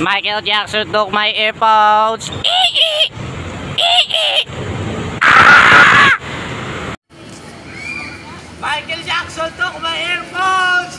Michael Jackson took my earphones. Michael Jackson took my earphones.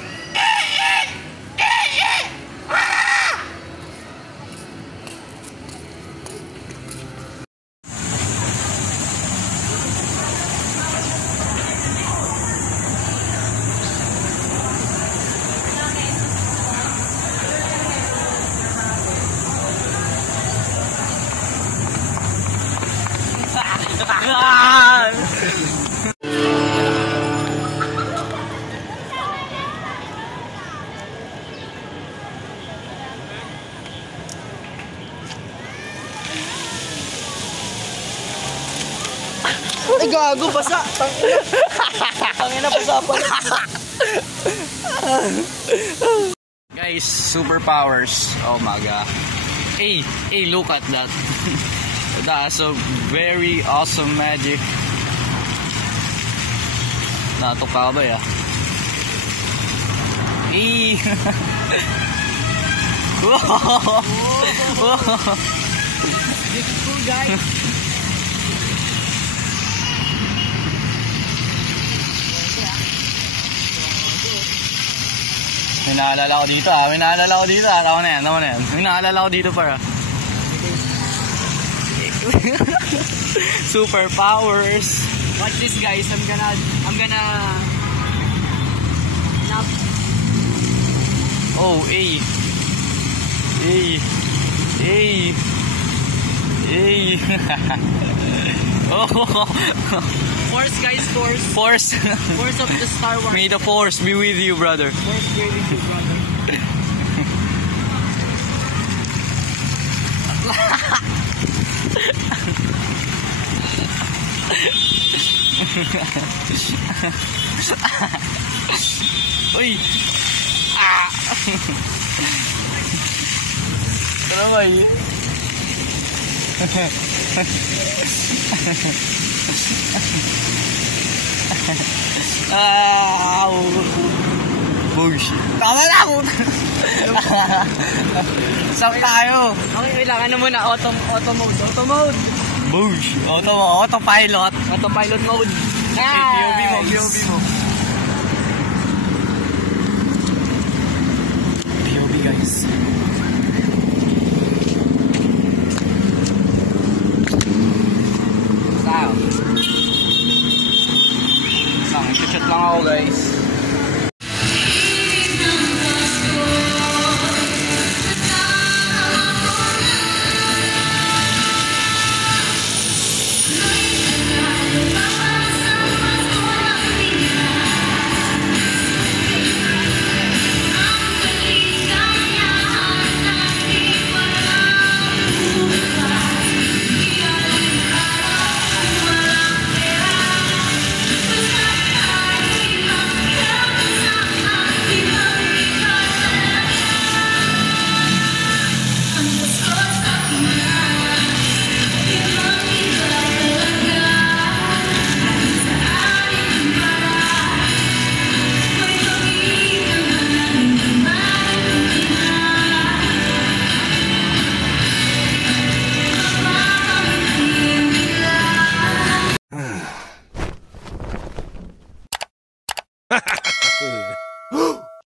Ay gago, basa! Tangina, basa pa. Guys, superpowers. Oh my god. Hey, look at that. That's a very awesome magic. Nato ka ba ya? Hey. Beautiful guys. May naalala ko dito May naalala ko dito Tama na yan. May naalala ko dito para. Superpowers. Watch this guys, I'm gonna Oh, hey. Oh. force guys, force of the Star Wars. May the force be with you, brother. Force be with you, brother. Uy. Ano ba yun? Bullshit. Tama lang! Saan tayo? Okay, kailangan na muna auto mode. Bullshit. Autopilot. Autopilot mode. POV mo.